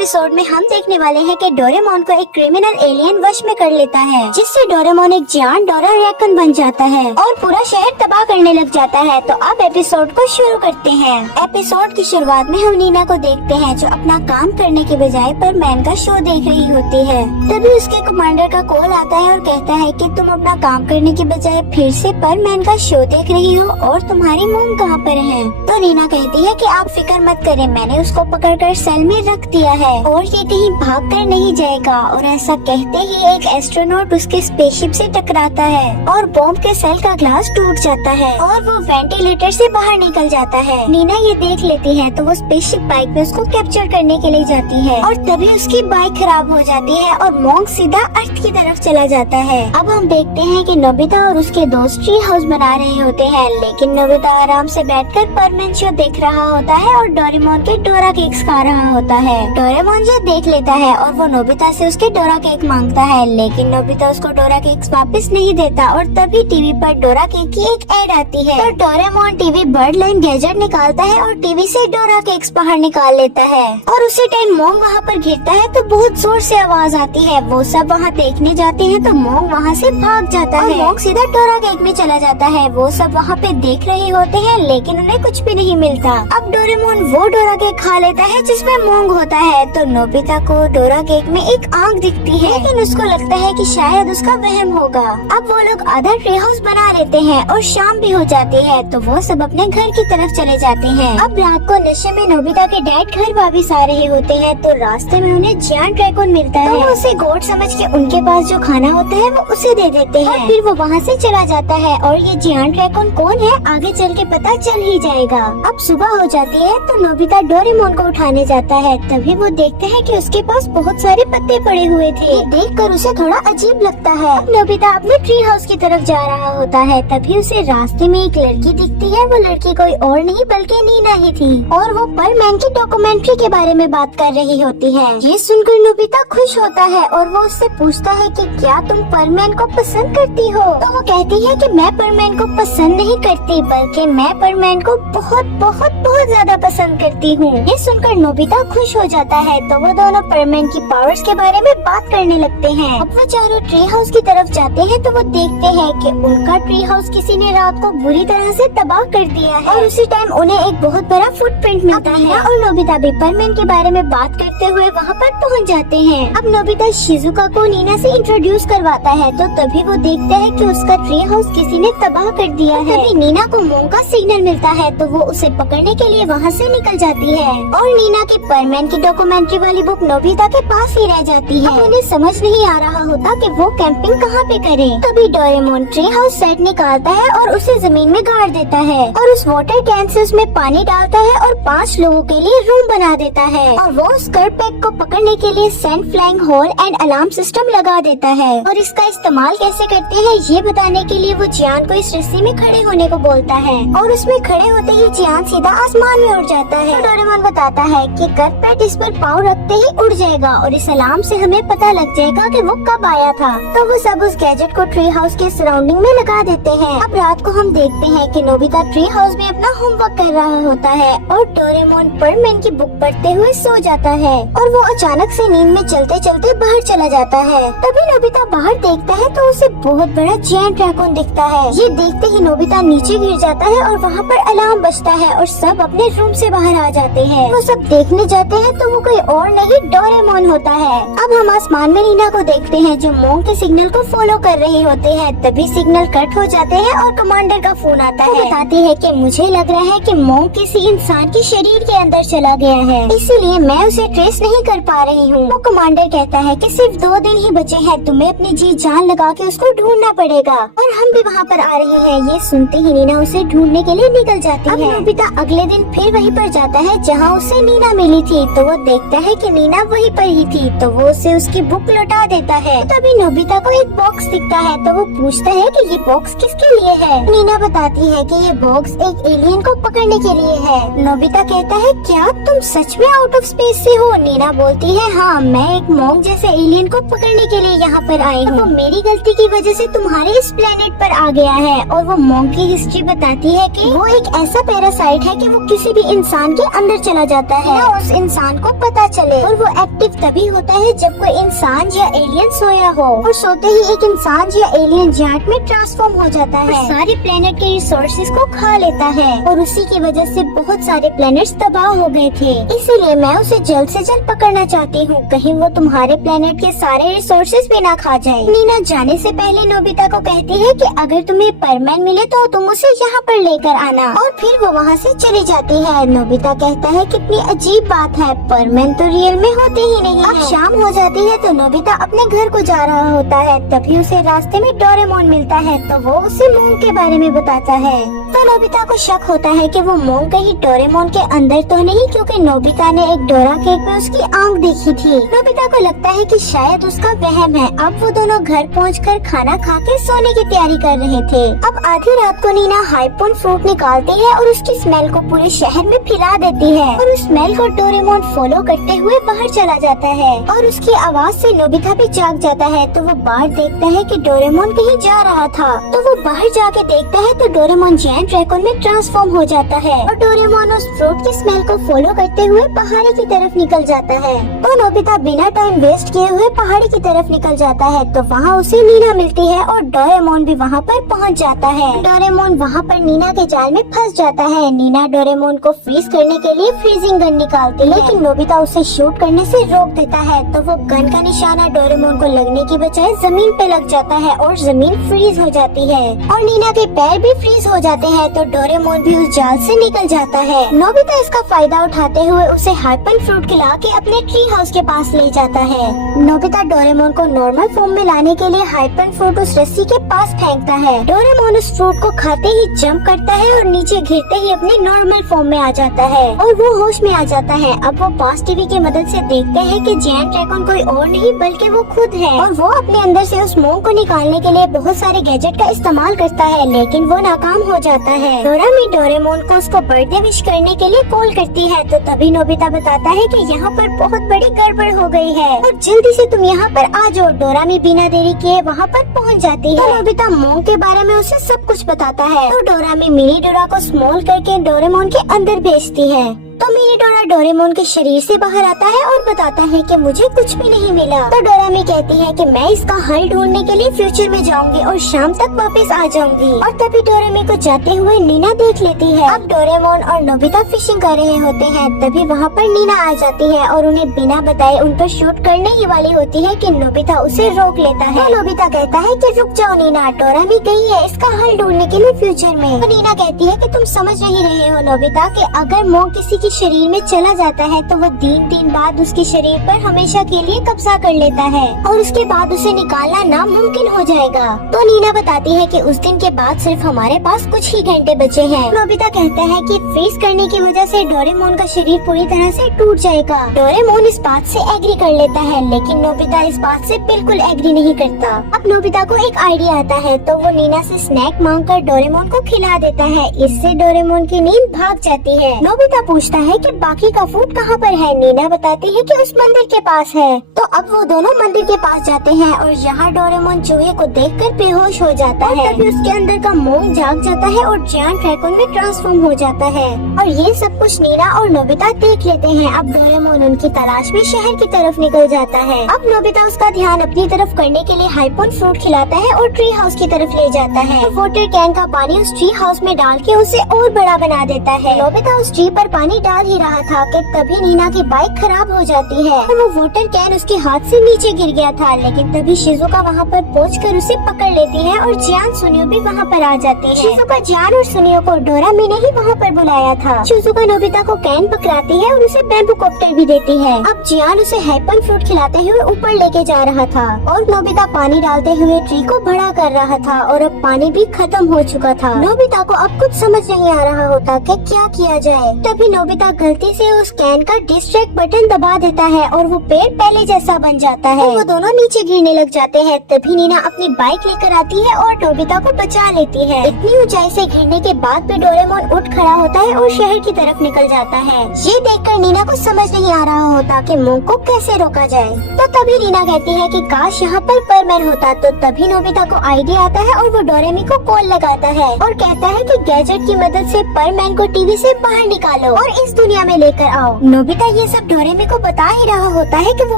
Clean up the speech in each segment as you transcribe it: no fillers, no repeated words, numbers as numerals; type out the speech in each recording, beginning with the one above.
Episode में हम देखने वाले हैं कि डोरेमोन को एक क्रिमिनल एलियन वश में कर लेता है, जिससे डोरेमोन एक जान डोरा रैकन बन जाता है और पूरा शहर तबाह करने लग जाता है। तो अब एपिसोड को शुरू करते हैं। एपिसोड की शुरुआत में हम नीना को देखते हैं, जो अपना काम करने के बजाय परमैन का शो देख रही होती है। तभी उसके कमांडर का कॉल आता है और कहता है कि तुम अपना काम करने के बजाय फिर से परमैन का शो देख रही हो और तुम्हारी मोम कहाँ पर है। तो नीना कहती है कि आप फिक्र मत करें, मैंने उसको पकड़कर सेल में रख दिया है और ये कहीं भागकर नहीं जाएगा। और ऐसा कहते ही एक एस्ट्रोनॉट उसके स्पेसशिप से टकराता है और बॉम्ब के सेल का ग्लास टूट जाता है और वो वेंटिलेटर से बाहर निकल जाता है। नीना ये देख लेती है तो वो स्पेसशिप बाइक में उसको कैप्चर करने के लिए जाती है और तभी उसकी बाइक खराब हो जाती है और मोंग सीधा अर्थ की तरफ चला जाता है। अब हम देखते हैं कि नोबिता और उसके दोस्त ट्री हाउस बना रहे होते हैं, लेकिन नोबिता आराम से बैठकर परमैन शो देख रहा होता है और डोरेमोन के डोरा केक्स खा रहा होता है। डोरेमोन ये देख लेता है और वो नोबिता से उसके डोरा केक मांगता है, लेकिन नोबिता उसको डोरा केक्स वापस नहीं देता और तभी टीवी पर डोरा केक की एक एड आती है। तो Doraemon TV bird line gadget निकालता है और टीवी से डोरा केक्स बाहर निकाल लेता है और उसी टाइम मोंग वहाँ पर गिरता है तो बहुत जोर से आवाज आती है। वो सब वहाँ देखने जाते हैं तो मोंग वहाँ से भाग जाता है। मोंग सीधा डोरा केक में चला जाता है। वो सब वहाँ पे देख रहे होते हैं, लेकिन उन्हें कुछ भी नहीं मिलता। अब डोरेमोन वो डोरा केक खा लेता है जिसमें मोंग होता है। तो नोबिता को डोरा केक में एक आंख दिखती है, लेकिन उसको लगता है कि शायद उसका वहम होगा। अब वो लोग आधा ट्री हाउस बना लेते हैं और शाम भी हो जाती है तो वो सब अपने घर की तरफ चले जाते हैं। अब रात को नशे में नोबिता के डैड घर वापस आ रहे होते हैं तो रास्ते में उन्हें जायंट रैकून मिलता है। तो वो उसे गोट समझ के उनके पास जो खाना होता है वो उसे दे देते हैं और फिर वो वहाँ से चला जाता है। और ये जायंट रैकून कौन है आगे चल के पता चल ही जाएगा। अब सुबह हो जाती है तो नोबिता डोरेमोन को उठाने जाता है, तभी वो देखता है कि उसके पास बहुत सारे पत्ते पड़े हुए थे। देखकर उसे थोड़ा अजीब लगता है। अब नोबिता अपने ट्री हाउस की तरफ जा रहा होता है, तभी उसे रास्ते में एक लड़की दिखती है। वो लड़की कोई और नहीं बल्कि नीना ही थी और वो परमैन की डॉक्यूमेंट्री के बारे में बात कर रही होती है। ये सुनकर नोबिता खुश होता है और वो उससे पूछता है कि क्या तुम परमैन को पसंद करती हो। तो वो कहती है कि मैं परमैन को पसंद नहीं करती, बल्कि मैं परमैन को बहुत बहुत बहुत ज्यादा पसंद करती हूँ। ये सुनकर नोबिता खुश हो जाता है तो वो दोनों परमैन की पावर्स के बारे में बात करने लगते हैं। अब वो चारों ट्री हाउस की तरफ जाते हैं तो वो देखते हैं कि उनका ट्री हाउस किसी ने रात को बुरी तरह से तबाह कर दिया है और उसी टाइम उन्हें एक बहुत बड़ा फुटप्रिंट मिलता है और नोबिता भी परमैन के बारे में बात करते हुए वहाँ पर पहुँच जाते हैं। अब नोबिता शिजुका को नीना से इंट्रोड्यूस करवाता है तो तभी वो देखता है कि उसका ट्री हाउस किसी ने तबाह कर दिया है। तभी नीना को मोंग का सिग्नल मिलता है तो वो उसे पकड़ने के लिए वहाँ से निकल जाती है और नीना की परमैन की डॉक्यूमेंट्री वाली बुक नोबिता के पास ही रह जाती है। अब उन्हें समझ नहीं आ रहा होता कि वो कैंपिंग कहाँ पे करे। तभी डोरेमोन ट्री हाउस सेट निकालता है और उसे जमीन में गाड़ देता है और उस वाटर कैन से उसमें पानी डालता है और 5 लोगों के लिए रूम बना देता है और वो स्कर्ट पैक को पकड़ने के लिए सेंट फ्लाइंग होल एंड अलार्म सिस्टम लगा देता है और इसका इस्तेमाल कैसे करते हैं ये बताने के लिए वो जियान को इस रस्सी में खड़े होने को बोलता है और उसमें खड़े होते ही जियान सीधा आसमान में उड़ जाता है। तो डोरेमोन बताता है कि करपेट इस पर पाँव रखते ही उड़ जाएगा और इस अलार्म से हमें पता लग जाएगा कि वो कब आया था। तो वो सब उस गैजेट को ट्री हाउस के सराउंडिंग में लगा देते हैं। अब रात को हम देखते हैं कि नोबिता ट्री हाउस में अपना होमवर्क कर रहा होता है और डोरेमोन परमैन की बुक पढ़ते हुए सो जाता है और वो अचानक से नींद में चलते चलते बाहर चला जाता है। तभी नोबिता बाहर देखता है तो उसे बहुत बड़ा जायंट रैकून दिखता है। ये देखते ही नोबिता नीचे गिर जाता है और वहाँ पर अलार्म बजता है और सब अपने रूम से बाहर आ जाते हैं। वो सब देखने जाते हैं तो वो कोई और नहीं डोरेमोन होता है। अब हम आसमान में नीना को देखते हैं जो मोंग के सिग्नल को फॉलो कर रहे होते हैं। तभी सिग्नल कट हो जाते हैं और कमांडर का फोन आता है। बताती है कि मुझे लग रहा है कि मोंग किसी इंसान के शरीर के अंदर चला गया है, इसीलिए मैं उसे ट्रेस नहीं कर पा रही हूँ। वो कमांडर कहता है कि सिर्फ 2 दिन ही बचे हैं, तुम्हें अपनी जी जान लगा के उसको ढूंढना पड़ेगा और हम भी वहाँ पर आ रहे हैं। ये सुनते ही नीना उसे ढूंढने के लिए निकल जाती है। नोबिता अगले दिन फिर वहीं पर जाता है जहाँ उसे नीना मिली थी तो वो देखता है कि नीना वहीं पर ही थी तो वो उसे उसकी बुक लौटा देता है। तभी नोबिता को एक बॉक्स दिखता है तो वो पूछता है कि ये बॉक्स किसके लिए है। नीना बताती है कि ये बॉक्स एक एलियन को पकड़ने के लिए है। नोबिता कहता है क्या तुम सच में आउट ऑफ स्पेस से हो। नीना बोलती है हाँ, मैं एक मोंग जैसे एलियन को पकड़ने के लिए यहाँ पर आई हूँ। वो मेरी गलती की वजह से तुम्हारे इस प्लेनेट पर आ गया है। और वो मोंग की हिस्ट्री बताती है कि वो एक ऐसा पैरासाइट है कि वो किसी भी इंसान के अंदर चला जाता है, उस इंसान को पता चले। और वो एक्टिव तभी होता है जब कोई इंसान या एलियन सोया हो, और सोते ही एक इंसान या एलियन जाट में ट्रांसफॉर्म हो जाता है, सारे प्लेनेट के रिसोर्सेज को खा लेता है, और उसी की वजह से बहुत सारे प्लेनेट्स तबाह हो गए थे। इसीलिए मैं उसे जल्द से जल्द पकड़ना चाहती हूँ, कहीं वो तुम्हारे प्लेनेट के सारे रिसोर्सेज भी ना खा जाए। नीना जाने से पहले नोबिता को कहती है कि अगर तुम्हें परमैन मिले तो तुम उसे यहाँ पर लेकर आना, और फिर वो वहाँ से चली जाती है। नोबिता कहता है कितनी अजीब बात है, परमैन तो रियल में होते ही नहीं। अब शाम हो जाती है तो नोबिता अपने घर को जा रहा होता है, तभी उसे रास्ते में डोरेमोन मिलता है, तो वो उसे मोंग के बारे में बताता है। तो नोबिता को शक होता है कि वो मोंग कहीं डोरेमोन के अंदर तो नहीं, क्योंकि नोबिता ने एक डोरा केक में उसकी आंख देखी थी। नोबिता को लगता है कि शायद उसका वहम है। अब वो दोनों घर पहुंचकर खाना खा के सोने की तैयारी कर रहे थे। अब आधी रात को नीना हाइपोन फ्रूट निकालती है और उसकी स्मेल को पूरे शहर में फैला देती है, और उस स्मेल को डोरेमोन फॉलो करते हुए बाहर चला जाता है, और उसकी आवाज से नोबिता भी जाग जाता है। तो वो बाहर देखता है कि डोरेमोन कहीं जा रहा था, तो वो बाहर जाके देखता है तो डोरेमोन जायंट ड्रैगन में ट्रांसफॉर्म हो जाता है, और डोरेमोन उस फ्रूट की स्मेल को फॉलो करते हुए पहाड़ी की तरफ निकल जाता है। तो नोबिता बिना टाइम वेस्ट किए हुए पहाड़ी की तरफ निकल जाता है, तो वहाँ उसे नीना मिलती है, और डोरेमोन भी वहाँ पर पहुँच जाता है। डोरेमोन वहाँ पर नीना के जाल में फंस जाता है। नीना डोरेमोन को फ्रीज करने के लिए फ्रीजिंग गन निकालती है, लेकिन नोबिता उसे शूट करने से रोक देता है, तो वो गन का निशाना डोरेमोन को लगने की बजाय जमीन पे लग जाता है, और जमीन फ्रीज हो जाती है, और नीना के पैर भी फ्रीज हो जाते हैं। तो डोरेमोन भी उस जाल से निकल जाता है। नोबिता इसका फायदा उठाते हुए उसे हाइपन फ्रूट खिला के अपने ट्री हाउस के पास ले जाता है। नोबिता डोरेमोन को नॉर्मल फॉर्म में लाने के लिए हाइपन फ्रूट उस रस्सी के पास फेंकता है। डोरेमोन उस फ्रूट को खाते ही जंप करता है और नीचे गिरते ही अपने नॉर्मल फॉर्म में आ जाता है, और वो होश में आ जाता है। अब वो पास टीवी की मदद से देखते हैं कि जायंट ड्रैगन कोई और नहीं बल्कि वो खुद है, और वो अपने अंदर से उस मोंग को निकालने के लिए बहुत सारे गैजेट का इस्तेमाल करता है, लेकिन वो नाकाम हो जाता है। डोरामी डोरेमोन को उसको बर्थडे विश करने के लिए कॉल करती है, तो तभी नोबिता बताता है कि यहाँ पर बहुत बड़ी गड़बड़ हो गई है, और जल्दी से तुम यहाँ पर आ जाओ। डोरामी बिना देरी किए वहाँ पर पहुँच जाती है। तो नोबिता मोंग के बारे में उसे सब कुछ बताता है, तो डोरामी मिनी डोरा को स्मॉल करके डोरेमोन के अंदर भेजती है। तो मिनी डोरा डोरेमोन के शरीर से बाहर आता है और बताता है कि मुझे कुछ भी नहीं मिला। तो डोरामी कहती है कि मैं इसका हल ढूंढने के लिए फ्यूचर में जाऊंगी और शाम तक वापस आ जाऊंगी, और तभी डोरेमी को जाते हुए नीना देख लेती है। अब डोरेमोन और नोबिता फिशिंग कर रहे होते हैं, तभी वहाँ पर नीना आ जाती है और उन्हें बिना बताए उन पर शूट करने ही वाली होती है कि नोबिता उसे रोक लेता है। तो नोबिता कहता है कि रुक जाओ नीना, डोरामी गई है इसका हल ढूंढने के लिए फ्यूचर में। तो नीना कहती है कि तुम समझ नहीं रहे हो नोबिता, कि अगर मोंग किसी की शरीर में चला जाता है तो वो दिन बाद उसके शरीर पर हमेशा के लिए कब्जा कर लेता है, और उसके बाद उसे निकालना नामुमकिन हो जाएगा। तो नीना बताती है कि उस दिन के बाद सिर्फ हमारे पास कुछ ही घंटे बचे हैं। नोबिता कहता है कि फ्रीज करने की वजह से डोरेमोन का शरीर पूरी तरह से टूट जाएगा। डोरेमोन इस बात से एग्री कर लेता है, लेकिन नोबिता इस बात से बिल्कुल एग्री नहीं करता। अब नोबिता को एक आइडिया आता है, तो वो नीना से स्नैक मांगकर डोरेमोन को खिला देता है। इससे डोरेमोन की नींद भाग जाती है। नोबिता पूछता है कि बाकी का फूड कहाँ पर है। नीना बताती है कि उस मंदिर के पास है। तो अब वो दोनों मंदिर के पास जाते हैं, और यहाँ डोरेमोन चूहे को देखकर बेहोश हो जाता है। तभी उसके अंदर का मोंग जाग जाता है और जायंट ड्रैगन में ट्रांसफॉर्म हो जाता है, और ये सब कुछ नीना और नोबिता देख लेते हैं। अब डोरेमोन उनकी तलाश में शहर की तरफ निकल जाता है। अब नोबिता उसका ध्यान अपनी तरफ करने के लिए हाइपोन फ्रूट खिलाता है और ट्री हाउस की तरफ ले जाता है। वाटर कैन का पानी उस ट्री हाउस में डाल के उसे और बड़ा बना देता है। नोबिता उस ट्री पर पानी डाल ही रहा था कि तभी नीना की बाइक खराब हो जाती है, और वो वाटर कैन उसके हाथ से नीचे गिर गया था। लेकिन तभी शिजुका वहाँ पर पहुंचकर उसे पकड़ लेती है, और जियान सुनियो भी वहाँ पर आ जाते हैं। शिजुका जियान और सुनियो को डोरामी ने ही वहाँ पर बुलाया था। शिजुका नोबिता को कैन पकड़ाती है और उसे बैम्बू कॉप्टर भी देती है। अब जियान उसे हाइपन फ्रूट खिलाते हुए ऊपर लेके जा रहा था, और नोबिता पानी डालते हुए ट्री को बड़ा कर रहा था, और अब पानी भी खत्म हो चुका था। नोबिता को अब कुछ समझ नहीं आ रहा होता कि क्या किया जाए। तभी नोबिता गलती से उस कैन का डिस्ट्रैक्ट बटन दबा देता है, और वो पेड़ पहले जैसा बन जाता है। वो दोनों नीचे गिरने लग जाते हैं। तभी नीना अपनी बाइक लेकर आती है और नोबिता को बचा लेती है। इतनी ऊंचाई से गिरने के बाद भी डोरेमोन उठ खड़ा होता है और शहर की तरफ निकल जाता है। ये देखकर नीना को समझ नहीं आ रहा होता कि मोंग को कैसे रोका जाए। तो तभी नीना कहती है कि काश यहाँ पर परमैन होता। तो तभी नोबिता को आइडिया आता है, और वो डोरेमी को कॉल लगाता है और कहता है कि गैजेट की मदद से परमैन को टीवी से बाहर निकालो, और इस दुनिया में लेकर आओ। नोबिता ये सब डोरेमी को बता ही रहा होता है कि वो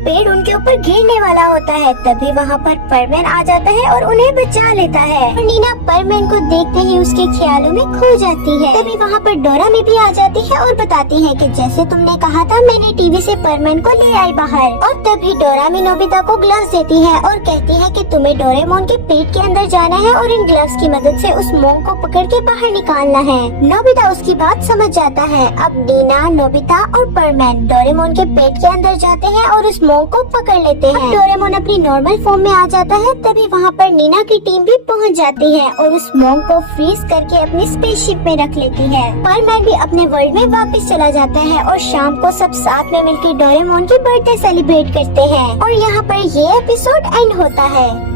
पेड़ उनके ऊपर गिरने वाला होता है। तभी वहाँ पर परमैन आ जाता है और उन्हें बचा लेता है। और नीना परमैन को देखते ही उसके ख्यालों में खो जाती है। तभी वहाँ पर डोरेमी भी आ जाती है और बताती है कि जैसे तुमने कहा था, मैंने टीवी से परमैन को ले आई बाहर। और तभी डोरेमी नोबिता को ग्लव्स देती है और कहती है कि तुम्हें डोरेमोन के पेट के अंदर जाना है और इन ग्लव्स की मदद से उस मोंग को पकड़ के बाहर निकालना है। नोबिता उसकी बात समझ जाता है। अब नीना, नोबिता और परमैन डोरेमोन के पेट के अंदर जाते हैं और उस मोंग को पकड़ लेते हैं। डोरेमोन अपनी नॉर्मल फॉर्म में आ जाता है। तभी वहाँ पर नीना की टीम भी पहुँच जाती है और उस मोंग को फ्रीज करके अपनी स्पेसशिप में रख लेती है। परमैन भी अपने वर्ल्ड में वापस चला जाता है और शाम को सब साथ में मिलकर डोरेमोन की बर्थडे सेलिब्रेट करते हैं। और यहाँ पर ये एपिसोड एंड होता है।